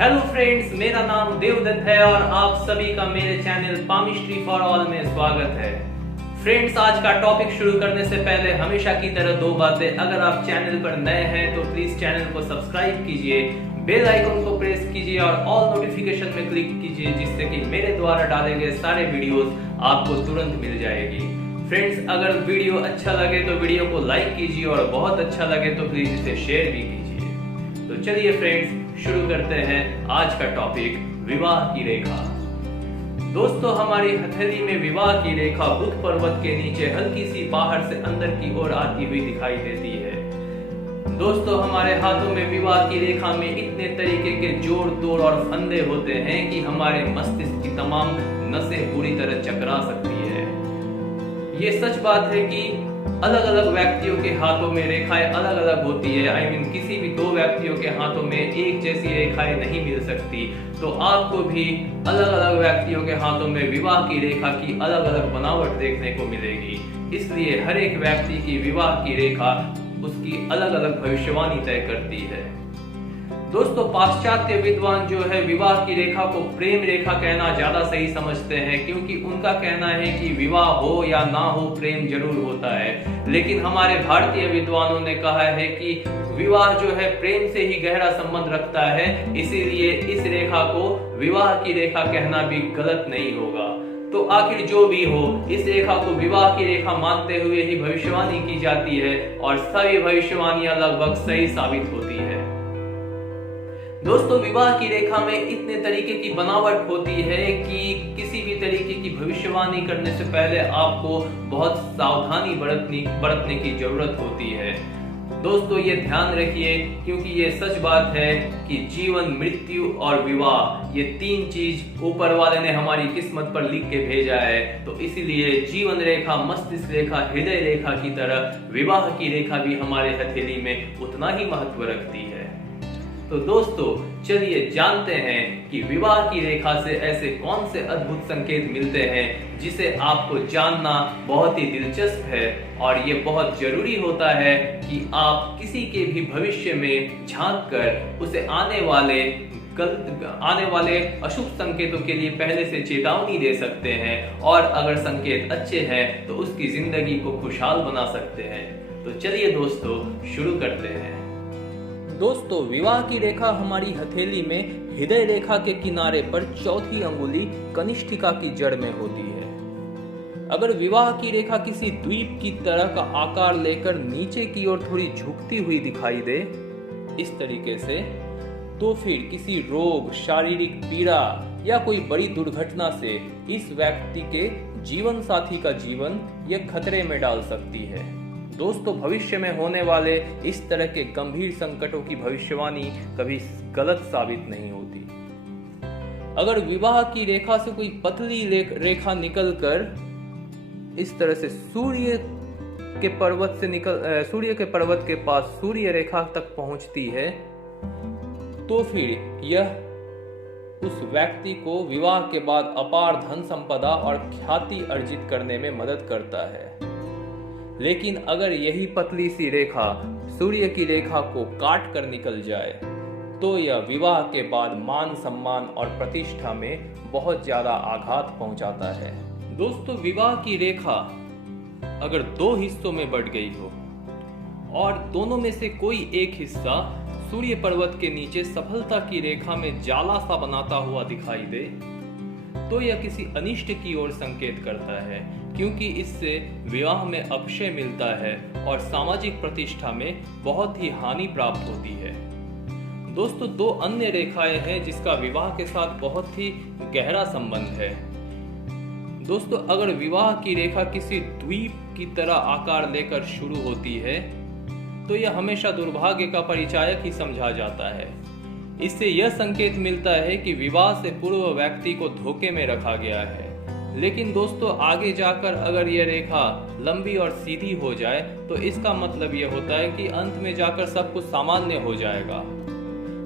Hello friends, मेरा नाम देवदत्त है और आप सभी का मेरे चैनल पामिस्ट्री फॉर ऑल में स्वागत है। फ्रेंड्स, आज का टॉपिक शुरू करने से पहले हमेशा की तरह दो बातें। अगर आप चैनल पर नए हैं तो प्लीज चैनल को सब्सक्राइब कीजिए, बेल आइकन को प्रेस कीजिए और ऑल नोटिफिकेशन में क्लिक कीजिए, जिससे कि मेरे द्वारा डाले गए सारे वीडियोस आपको तुरंत मिल जाएगी। फ्रेंड्स, अगर वीडियो अच्छा लगे तो वीडियो को लाइक कीजिए और बहुत अच्छा लगे तो प्लीज इसे शेयर भी कीजिए। तो चलिए फ्रेंड्स, शुरू करते हैं आज का टॉपिक, विवाह की रेखा। दोस्तों, हमारी हथेली में विवाह की रेखा बुध पर्वत के नीचे हल्की सी बाहर से अंदर की ओर आती हुई दिखाई देती है। दोस्तों, हमारे हाथों में विवाह की रेखा में इतने तरीके के जोड़ तोड़ और फंदे होते हैं कि हमारे मस्तिष्क की तमाम नसें पूरी तरह चकरा सकती है। ये सच बात है कि अलग अलग व्यक्तियों के हाथों में रेखाएं अलग अलग होती है। किसी भी दो व्यक्तियों के हाथों में एक जैसी रेखाएं नहीं मिल सकती। तो आपको भी अलग अलग व्यक्तियों के हाथों में विवाह की रेखा की अलग अलग बनावट देखने को मिलेगी। इसलिए हर एक व्यक्ति की विवाह की रेखा उसकी अलग अलग भविष्यवाणी तय करती है। दोस्तों, पाश्चात्य विद्वान जो है विवाह की रेखा को प्रेम रेखा कहना ज्यादा सही समझते हैं, क्योंकि उनका कहना है कि विवाह हो या ना हो प्रेम जरूर होता है। लेकिन हमारे भारतीय विद्वानों ने कहा है कि विवाह जो है प्रेम से ही गहरा संबंध रखता है, इसीलिए इस रेखा को विवाह की रेखा कहना भी गलत नहीं होगा। तो आखिर जो भी हो, इस रेखा को विवाह की रेखा मानते हुए ही भविष्यवाणी की जाती है और सभी भविष्यवाणियां लगभग सही साबित होती है। दोस्तों, विवाह की रेखा में इतने तरीके की बनावट होती है कि किसी भी तरीके की भविष्यवाणी करने से पहले आपको बहुत सावधानी बरतने की जरूरत होती है। दोस्तों, ये ध्यान रखिए, क्योंकि ये सच बात है कि जीवन, मृत्यु और विवाह, ये तीन चीज ऊपर वाले ने हमारी किस्मत पर लिख के भेजा है। तो इसीलिए जीवन रेखा, मस्तिष्क रेखा, हृदय रेखा की तरह विवाह की रेखा भी हमारे हथेली में उतना ही महत्व रखती है। तो दोस्तों, चलिए जानते हैं कि विवाह की रेखा से ऐसे कौन से अद्भुत संकेत मिलते हैं जिसे आपको जानना बहुत ही दिलचस्प है। और ये बहुत जरूरी होता है कि आप किसी के भी भविष्य में झांक कर उसे आने वाले अशुभ संकेतों के लिए पहले से चेतावनी दे सकते हैं, और अगर संकेत अच्छे हैं तो उसकी जिंदगी को खुशहाल बना सकते हैं। तो चलिए दोस्तों, शुरू करते हैं। दोस्तों, विवाह की रेखा हमारी हथेली में हृदय रेखा के किनारे पर चौथी अंगुली कनिष्ठिका की जड़ में होती है। अगर विवाह की रेखा किसी द्वीप की तरह का आकार लेकर नीचे की ओर थोड़ी झुकती हुई दिखाई दे, इस तरीके से, तो फिर किसी रोग, शारीरिक पीड़ा या कोई बड़ी दुर्घटना से इस व्यक्ति के जीवन साथी का जीवन यह खतरे में डाल सकती है। दोस्तों, भविष्य में होने वाले इस तरह के गंभीर संकटों की भविष्यवाणी कभी गलत साबित नहीं होती। अगर विवाह की रेखा से कोई पतली रेखा निकलकर इस तरह से सूर्य के पर्वत के पास सूर्य रेखा तक पहुंचती है, तो फिर यह उस व्यक्ति को विवाह के बाद अपार धन संपदा और ख्याति अर्जित करने में मदद करता है। लेकिन अगर यही पतली सी रेखा सूर्य की रेखा को काट कर निकल जाए, तो यह विवाह के बाद मान सम्मान और प्रतिष्ठा में बहुत ज्यादा आघात पहुंचाता है। दोस्तों, विवाह की रेखा अगर दो हिस्सों में बट गई हो और दोनों में से कोई एक हिस्सा सूर्य पर्वत के नीचे सफलता की रेखा में जाला सा बनाता हुआ दिखाई दे, तो यह किसी अनिष्ट की ओर संकेत करता है, क्योंकि इससे विवाह में अपक्षय मिलता है और सामाजिक प्रतिष्ठा में बहुत ही हानि प्राप्त होती है। दोस्तों, दो अन्य रेखाएं हैं जिसका विवाह के साथ बहुत ही गहरा संबंध है। दोस्तों, अगर विवाह की रेखा किसी द्वीप की तरह आकार लेकर शुरू होती है, तो यह हमेशा दुर्भाग्य का परिचायक ही समझा जाता है। इससे यह संकेत मिलता है कि विवाह से पूर्व व्यक्ति को धोखे में रखा गया है। लेकिन दोस्तों, आगे जाकर अगर यह रेखा लंबी और सीधी हो जाए, तो इसका मतलब यह होता है कि अंत में जाकर सब कुछ सामान्य हो जाएगा।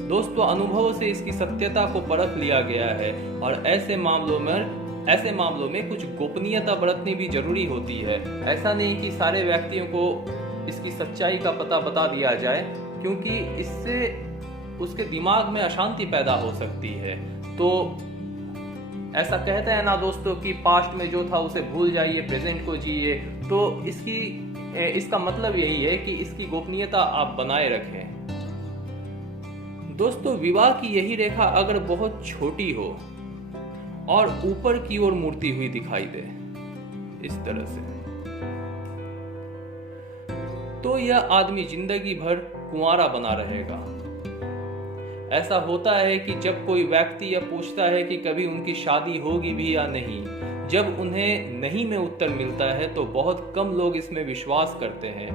दोस्तों, अनुभव से इसकी सत्यता को परख लिया गया है और ऐसे मामलों में कुछ गोपनीयता बरतनी भी जरूरी होती है। ऐसा नहीं कि सारे व्यक्तियों को इसकी सच्चाई का पता बता दिया जाए, क्योंकि इससे उसके दिमाग में अशांति पैदा हो सकती है। तो ऐसा कहते हैं ना दोस्तों कि पास्ट में जो था उसे भूल जाइए, प्रेजेंट को जिए। तो इसका मतलब यही है कि इसकी गोपनीयता आप बनाए रखें। दोस्तों, विवाह की यही रेखा अगर बहुत छोटी हो और ऊपर की ओर मुड़ती हुई दिखाई दे इस तरह से, तो यह आदमी जिंदगी भर कुंवारा बना रहेगा। ऐसा होता है कि जब कोई व्यक्ति यह पूछता है कि कभी उनकी शादी होगी भी या नहीं, जब उन्हें नहीं में उत्तर मिलता है तो बहुत कम लोग इसमें विश्वास करते हैं।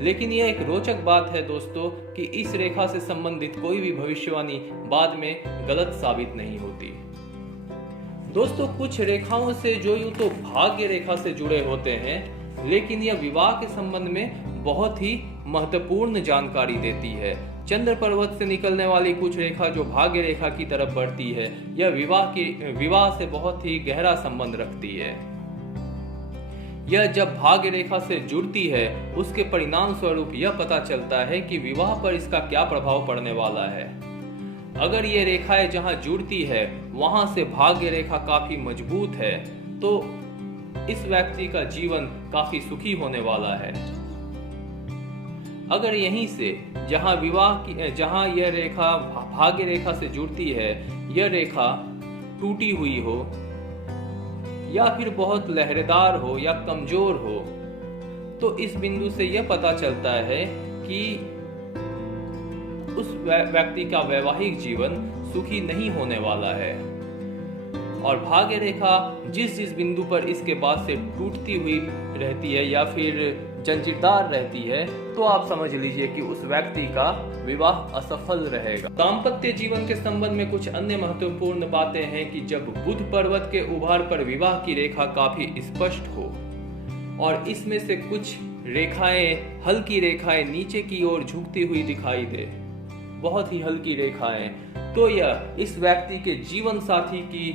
लेकिन यह एक रोचक बात है दोस्तों कि इस रेखा से संबंधित कोई भी भविष्यवाणी बाद में गलत साबित नहीं होती। दोस्तों, कुछ रेखाओं से जो यूं तो भाग्य रेखा से जुड़े होते हैं, लेकिन यह विवाह के संबंध में बहुत ही महत्वपूर्ण जानकारी देती है। चंद्र पर्वत से निकलने वाली कुछ रेखा जो भाग्य रेखा की तरफ बढ़ती है, यह विवाह से बहुत ही गहरा संबंध रखती है। यह जब भाग्य रेखा से जुड़ती है, उसके परिणाम स्वरूप यह पता चलता है कि विवाह पर इसका क्या प्रभाव पड़ने वाला है। अगर ये रेखाएं जहां जुड़ती है वहां से भाग्य रेखा काफी मजबूत है, तो इस व्यक्ति का जीवन काफी सुखी होने वाला है। अगर यहीं से जहां यह रेखा भाग्य रेखा से जुड़ती है, यह रेखा टूटी हुई हो या फिर बहुत लहरेदार हो या कमजोर हो, तो इस बिंदु से यह पता चलता है कि उस व्यक्ति का वैवाहिक जीवन सुखी नहीं होने वाला है। और भाग्य रेखा जिस बिंदु पर इसके बाद से टूटती हुई रहती है या फिर जंजीरदार रहती है, तो आप समझ लीजिए कि उस व्यक्ति का विवाह असफल रहेगा। दाम्पत्य जीवन के संबंध में कुछ अन्य महत्वपूर्ण बातें हैं कि जब बुध पर्वत के उभार पर विवाह की रेखा काफी स्पष्ट हो और इसमें से कुछ रेखाएं, हल्की रेखाएं नीचे की ओर झुकती हुई दिखाई दे, बहुत ही हल्की रेखाएं, तो यह इस व्यक्ति के जीवन साथी की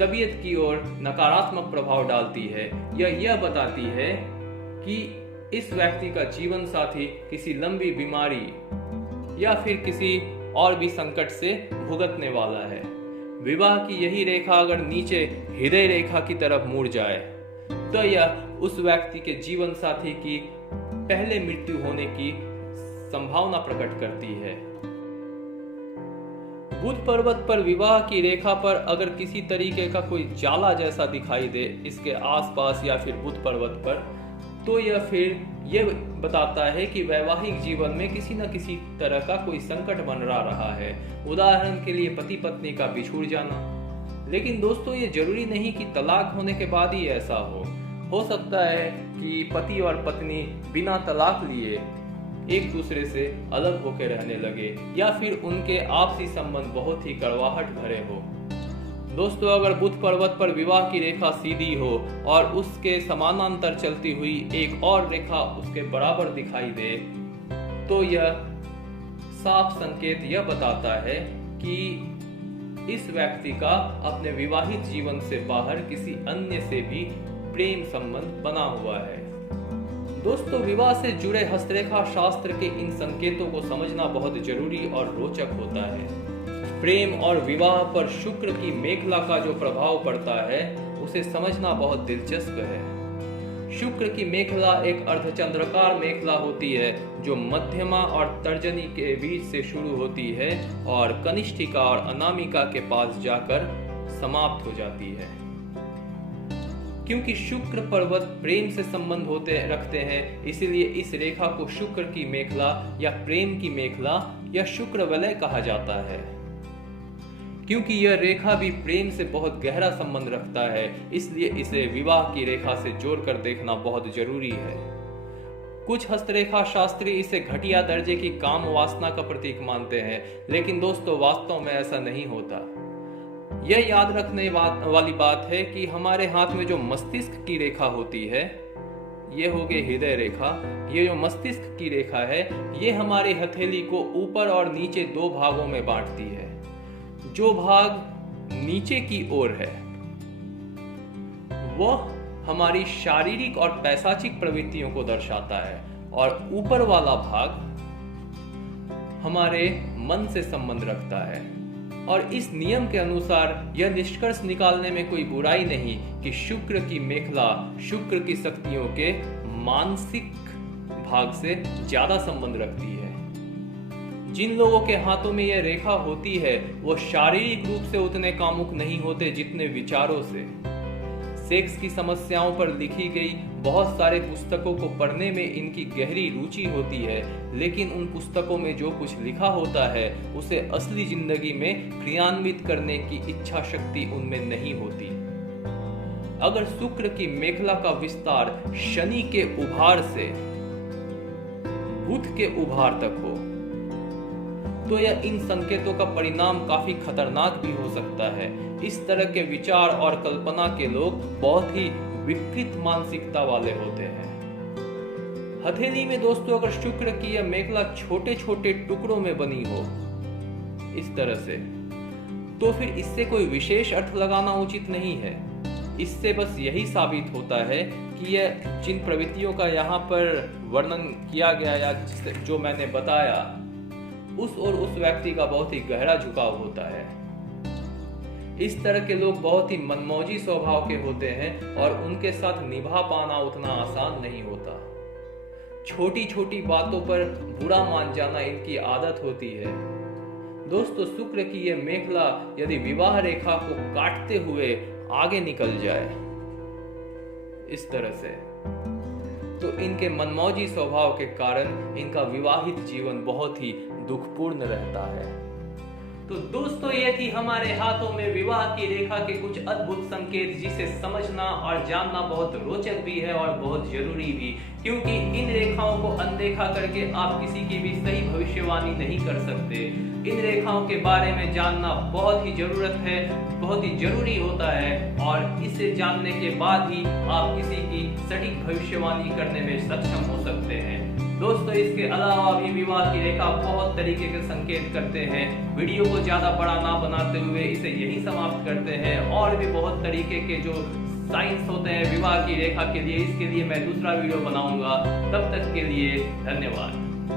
तबीयत की ओर नकारात्मक प्रभाव डालती है। यह बताती है कि इस व्यक्ति का जीवन साथी किसी लंबी बीमारी या फिर किसी और भी संकट से भुगतने वाला है। विवाह की यही रेखा अगर नीचे हृदय रेखा की तरफ मुड़ जाए, तो यह उस व्यक्ति के जीवन साथी की पहले मृत्यु होने की संभावना प्रकट करती है। बुध पर्वत पर विवाह की रेखा पर अगर किसी तरीके का कोई जाला जैसा दिखाई दे इसके आसपास या फिर बुध पर्वत पर, तो यह फिर यह बताता है कि वैवाहिक जीवन में किसी न किसी तरह का कोई संकट मंडरा रहा है। उदाहरण के लिए पति पत्नी का बिछुड़ जाना। लेकिन दोस्तों, ये जरूरी नहीं कि तलाक होने के बाद ही ऐसा हो सकता है कि पति और पत्नी बिना तलाक लिए एक दूसरे से अलग होकर रहने लगे या फिर उनके आपसी संबंध बहुत ही कड़वाहट भरे हो। दोस्तों, अगर बुध पर्वत पर विवाह की रेखा सीधी हो और उसके समानांतर चलती हुई एक और रेखा उसके बराबर दिखाई दे, तो यह साफ संकेत यह बताता है कि इस व्यक्ति का अपने विवाहित जीवन से बाहर किसी अन्य से भी प्रेम संबंध बना हुआ है। दोस्तों, विवाह से जुड़े हस्तरेखा शास्त्र के इन संकेतों को समझना बहुत जरूरी और रोचक होता है। प्रेम और विवाह पर शुक्र की मेखला का जो प्रभाव पड़ता है उसे समझना बहुत दिलचस्प है। शुक्र की मेखला एक अर्धचंद्राकार मेखला होती है जो मध्यमा और तर्जनी के बीच से शुरू होती है और कनिष्ठिका और अनामिका के पास जाकर समाप्त हो जाती है। क्योंकि शुक्र पर्वत प्रेम से संबंध रखते हैं, इसलिए इस रेखा को शुक्र की मेखला या प्रेम की मेखला या शुक्र वलय कहा जाता है। क्योंकि यह रेखा भी प्रेम से बहुत गहरा संबंध रखता है, इसलिए इसे विवाह की रेखा से जोड़कर देखना बहुत जरूरी है। कुछ हस्तरेखा शास्त्री इसे घटिया दर्जे की काम वासना का प्रतीक मानते हैं, लेकिन दोस्तों वास्तव में ऐसा नहीं होता। यह याद रखने वाली बात है कि हमारे हाथ में जो मस्तिष्क की रेखा होती है, ये हो गई हृदय रेखा। ये जो मस्तिष्क की रेखा है, ये हमारी हथेली को ऊपर और नीचे दो भागों में बांटती है। जो भाग नीचे की ओर है वह हमारी शारीरिक और पैशाचिक प्रवृत्तियों को दर्शाता है और ऊपर वाला भाग हमारे मन से संबंध रखता है। और इस नियम के अनुसार यह निष्कर्ष निकालने में कोई बुराई नहीं कि शुक्र की मेखला शुक्र की शक्तियों के मानसिक भाग से ज्यादा संबंध रखती है। जिन लोगों के हाथों में यह रेखा होती है वो शारीरिक रूप से उतने कामुक नहीं होते जितने विचारों से। सेक्स की समस्याओं पर लिखी गई बहुत सारे पुस्तकों को पढ़ने में इनकी गहरी रुचि होती है, लेकिन उन पुस्तकों में जो कुछ लिखा होता है उसे असली जिंदगी में क्रियान्वित करने की इच्छा शक्ति उनमें नहीं होती। अगर शुक्र की मेखला का विस्तार शनि के उभार से बुध के उभार तक हो तो यह इन संकेतों का परिणाम काफी खतरनाक भी हो सकता है। इस तरह के विचार और कल्पना के लोग बहुत ही विकृत मानसिकता वाले होते हैं। हथेली में दोस्तों अगर शुक्र की यह मेखला छोटे छोटे टुकड़ों में बनी हो इस तरह से, तो फिर इससे कोई विशेष अर्थ लगाना उचित नहीं है। इससे बस यही साबित होता है कि यह जिन प्रवृत्तियों का यहाँ पर वर्णन किया गया या जो मैंने बताया उस और उस व्यक्ति का बहुत ही गहरा झुकाव होता है। इस तरह के लोग बहुत ही मनमौजी स्वभाव के होते हैं और उनके साथ निभा पाना उतना आसान नहीं होता। छोटी छोटी बातों पर बुरा मान जाना इनकी आदत होती है। दोस्तों शुक्र की यह मेखला यदि विवाह रेखा को काटते हुए आगे निकल जाए इस तरह से, तो इनके मनमौजी स्वभाव के कारण इनका विवाहित जीवन बहुत ही दुखपूर्ण रहता है। तो दोस्तों ये थी हमारे हाथों में विवाह की रेखा के कुछ अद्भुत संकेत, जिसे समझना और जानना बहुत रोचक भी है और बहुत जरूरी भी, क्योंकि इन रेखाओं को अनदेखा करके आप किसी की भी सही भविष्यवाणी नहीं कर सकते। इन रेखाओं के बारे में जानना बहुत ही जरूरत है, बहुत ही जरूरी होता है, और इसे जानने के बाद ही आप किसी की सटीक भविष्यवाणी करने में सक्षम हो सकते हैं। दोस्तों इसके अलावा भी विवाह की रेखा बहुत तरीके के संकेत करते हैं। वीडियो को ज्यादा बड़ा ना बनाते हुए इसे यही समाप्त करते हैं। और भी बहुत तरीके के जो साइंस होते हैं विवाह की रेखा के लिए, इसके लिए मैं दूसरा वीडियो बनाऊंगा। तब तक के लिए धन्यवाद।